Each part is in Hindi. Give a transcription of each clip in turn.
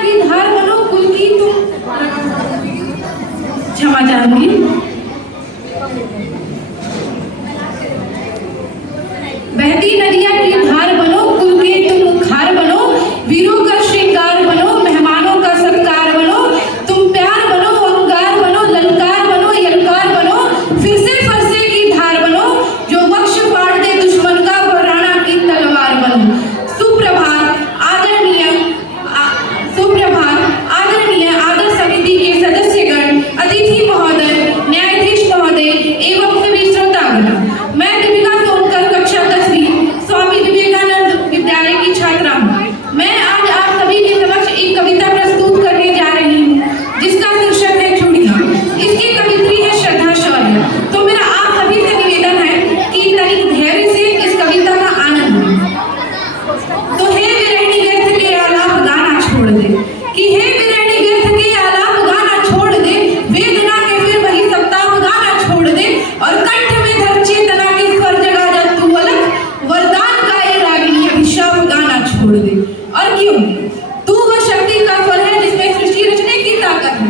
की धार बनो, कुल की तुम क्षमा चाहूंगी। बहती नदिया की धार बनो, कुल के तुम खार बनो, वीरों का श्रृंगार बनो, मेहमानों का सत्कार बनो, तुम प्यार बनो, अंगार बनो, ललकार बनो, यलकार बनो, फिर से फरसे की धार बनो, जो वक्ष फाड़ दे दुश्मन का, वो राणा की तलवार बनो। सुप्रभात आदरणीय आदर समिति के सदस्यगण, अतिथि महोदय, न्यायाधीश महोदय एवं सभी श्रोतागण, मैं दीपिका सोनकर, कक्षा 10वीं, स्वामी विवेकानंद विद्यालय की छात्रा हूँ। मैं आज आप सभी के समक्ष एक कविता प्रस्तुत करने जा रही हूँ, जिसका शीर्षक है चूड़ियाँ। इसकी कवित्री है श्रद्धा शौर्य। तो मेरा आप सभी से निवेदन है कि तनिक धैर्य से इस कविता का आनंद लें। तो हे विरहिणी व्यर्थ के आलाप गाना छोड़ दे, कि हे विरहिणी व्यर्थ के आलाप गाना छोड़ दे, वेदना के फिर वही सप्ताह गाना छोड़ दे, और कंठ में धर चेतना के स्वर जगा जा तू अलग, वरदान का ये रागिनी अभिशाप गाना छोड़ दे। और क्यों? तू वह शक्ति का स्वर है जिसमें सृष्टि रचने की ताकत है।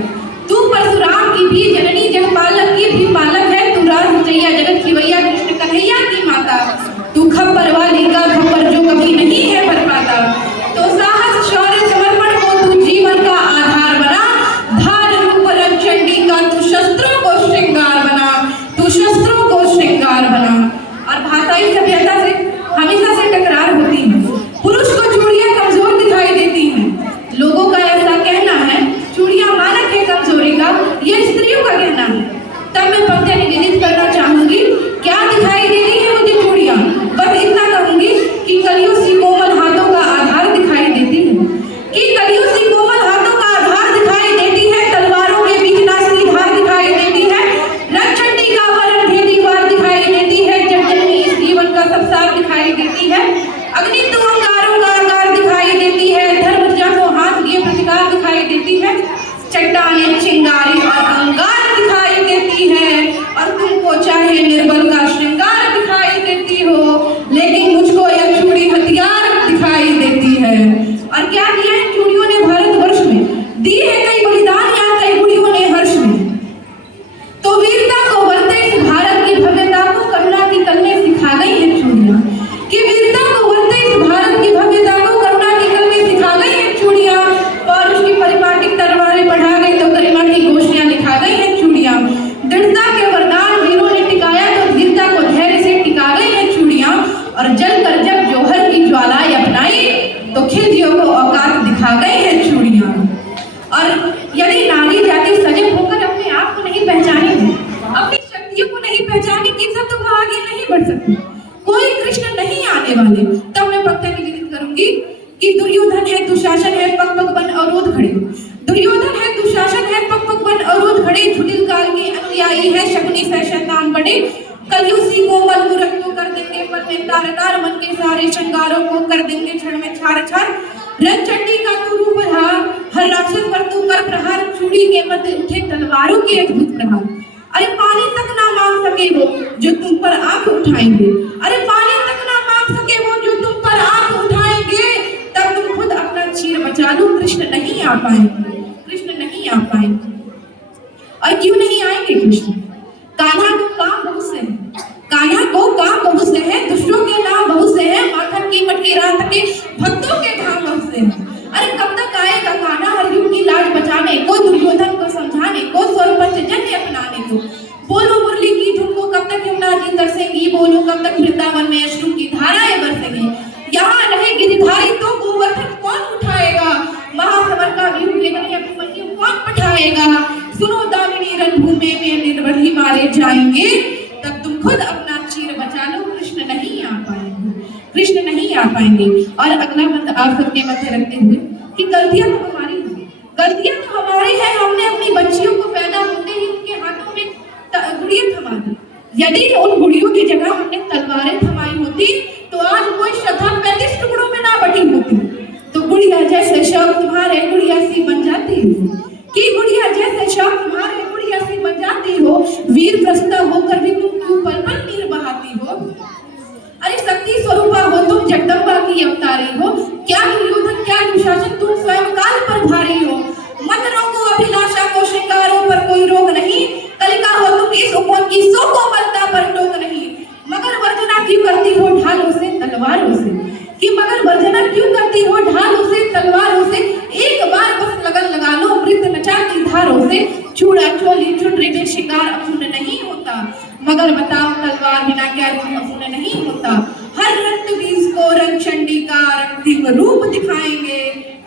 तू परशुराम की भी जननी, जगपालक की भी पालक है। तू रास रचैया, जगत की वैया, कृष्ण कन्हैया की माता। तू खप्पर वाली का खप्पर जो कभी नहीं है पर पाता। तो साहस शौर्य समर्पण को तू जीवन का आधार बना, धार रूप रंग चंडी का तू शस्त्रों को श्रृंगार बना, तू शस्त्रों को श्रृंगार बना। और भाषाई सभ्यता से हमेशा से टकरार होती है। पुरुष को चूड़ियां कमजोर दिखाई देती हैं। लोगों का ऐसा कहना है चूड़ियां मानक है कमजोरी का, यह स्त्रियों का कहना है। तब मैं पंक्तियां निवेदित करना चाहूंगी। क्या दिखाई देती है मुझे चूड़ियां? बस इतना कहूंगी कि कलियों सी कोमल हाथों का आधार दिखाई देती है, कि कलियों सी कोमल हाथों का आधार दिखाई देती है, तलवारों के बीच नासनी धार दिखाई देती है, रंगचंडी का वरण भेदी वार दिखाई देती है, जगजननी इस जीवन का सब सार दिखाई देती है, अग्नि तो अंगारों का आकार दिखाई देती है, धर्मध्वजा को हाथ लिए प्रतिकार दिखाई देती है, चट्टानें चिंगारी और अंगार दिखाई देती है, और तुमको चाहे निर्बल का श्रृंगार दिखाई देती हो, लेकिन मुझको यह चूड़ी हथियार दिखाई देती है। और क्या किया इन चूड़ियों ने भारतवर्ष में? दी है कई बलिदान या कई बुढ़ियों ने हर्ष में। तो वीरता को वर्ते इस भारत की भव्यता को करुणा की कल में सिखा गई है चूड़ियां, कि वीरता को वर्ते इस भारत की भव्यता को करुणा की कल में सिखा गई है चूड़ियां। पौरुष की परिपाटिक तलवारें बढ़ा गई तो गरिमा की घोषणा लिखा गई है चूड़ियां। दृढ़ता के वरदान वीरों ने टिकाया तो धीरता को धैर्य से टिका गई है चूड़ियां। और जल कर जब जौहर की ज्वालाएं अपनाई तो खिलजियों को औकात दिखा गई है चूड़ियां। और यदि नारी जाति सजग होकर अपने आप को नहीं पहचानेगी, अपनी शक्तियों को नहीं पहचानेगी, तो वह आगे नहीं बढ़ सकती। कोई कृष्ण नहीं आने वाले। तब मैं पंक्तियां निवेदित करूंगी कि दुर्योधन है दुशासन है पग पग बन अवरोध खड़े, दुर्योधन है दुशासन है पग पग बन अवरोध खड़े, झुटिल काल के अनुयायी है शकुनी से शैतान बने, कलयुसी को मलमुरत को कर देंगे पल में तार तार, मन के सारे श्रृंगारों को कर देंगे क्षण में छार छार, रंगचंडी का तू रूप धार, हर राक्षस पर तू कर प्रहार, चूड़ी के मध्य उठे तलवारों के अद्भुत प्रहार। अरे पानी तक ना मांग सके वो जो तुम पर आंख उठाएंगे, अरे पानी तक ना मांग सके वो जो तुम पर आंख उठाएंगे, तब तुम खुद अपना चीर बचा लो, कृष्ण नहीं आ पाएंगे, कृष्ण नहीं आ पाएंगे। और क्यों नहीं आएंगे कृष्ण? कान्हा को काम बहुत से है, कान्हा को काम बहुत से है, दुष्टों के नाम बहुत से है, माखन की मटकी रात के भक्तों के धाम बहुत से है। अरे कब तक आएगा कान्हा हर युग की लाज बचाने को, दुर्योधन को समझाने को, स्वर पंचजन्य अपनाने को। बोलो मुरली की धुन को कब तक यमुना जी तरसेंगी, बोलो कब तक वृंदावन में अश्रु की धाराएं बरसेंगी। यहाँ रहे गिरधारी तो गोवर्धन कौन उठाएगा, महासमर का व्यूह लेकर अभिमन्यु कौन पठाएगा। सुनो दामिनी रणभूमि में निर्बल ही मारे जाएंगे, तब तुम खुद अपना चीर बचा लो, कृष्ण नहीं आ पाएंगे, कृष्ण नहीं आ पाएंगे। और अगला मंत्र आप सबके मध्य रखते हुए कि गलतियां तो हमारी हैं, गलतियां तो हमारी है, हमने अपनी बच्चियों को पैदा होते ही उनके हाथों में गुड़ियां थमा दी। यदि उन गुड़ियों की जगह हमने तलवारें थमाई होती तो आज कोई श्रद्धा 35 टुकड़ों में ना बटी होती। तो गुड़िया जैसे शौक तुम्हारे गुड़िया सी बन जाती हो, कि गुड़िया जैसे शौक तुम्हारे गुड़िया सी बन जाती हो, वीर प्रसन्न होकर भी तुम क्यों पल पल नीर बहाती हो। अरे शक्ति स्वरूपा हो तुम, जगदम्बा की अवतारी हो, क्या दुर्योधन क्या दुशासन तुम स्वयं काल में श्रृंगार अपूर्ण नहीं होता, मगर बताओ तलवार बिना क्या रूप अपूर्ण नहीं होता। हर रक्त बीज को रंग चंडी का रंगीन रूप दिखाएंगे,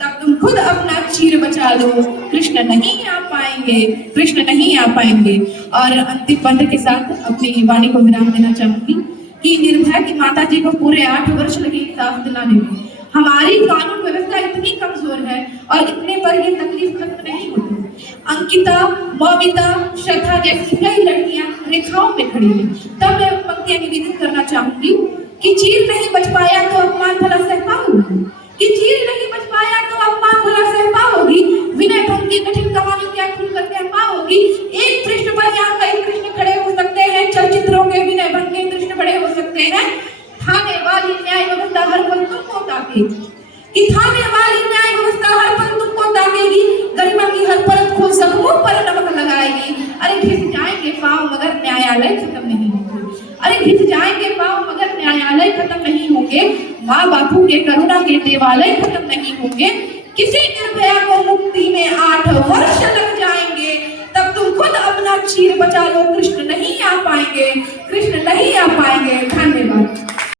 तब तुम खुद अपना चीर बचा लो, कृष्ण नहीं आ पाएंगे, कृष्ण नहीं आ पाएंगे। और अंतिम पंथ के साथ अपनी वाणी को विराम देना चाहूंगी कि निर्भया की माता जी को पूरे 8 वर्ष लगे इंसाफ दिलाने में। हमारी कानून व्यवस्था इतनी कमजोर है और इतने पर ये तकलीफ खत्म नहीं होती। अंकिता, मौमिता, श्रद्धा जैसी कई लड़कियां रेखाओं में खड़ी हैं। तब मैं पंक्तियां निवेदित करना चाहूंगी कि चीर नहीं बच पाया तो अपमान भला सह पाओगी, कि चीर नहीं बच पाया तो अपमान भला सह पाओगी, विनय भंग की कठिन कहानी क्या खुल कर कह पाओगी। एक पृष्ठ पर यहाँ कई कृष्ण खड़े हो सकते हैं, चलचित्रों के विनय भंग के कृष्ण बड़े हो सकते हैं। थाने वाली न्याय व्यवस्था हर पल तुमको ताकेगी, कि थाने वाली न्याय व्यवस्था हर पल तुमको ताकेगी, गरिमा की हर परत खोल जख्मों पर नमक लगाएगी। अरे घिस जाएंगे पाँव मगर न्यायालय खत्म नहीं होंगे, अरे घिस जाएंगे पाँव मगर न्यायालय खत्म नहीं होंगे, माँ बापू के करुणा के देवालय खत्म नहीं होंगे। किसी निर्भया को मुक्ति में 8 वर्ष लग जाएंगे, तब तुम खुद अपना चीर बचा लो, कृष्ण नहीं आ पाएंगे, कृष्ण नहीं आ पाएंगे। धन्यवाद।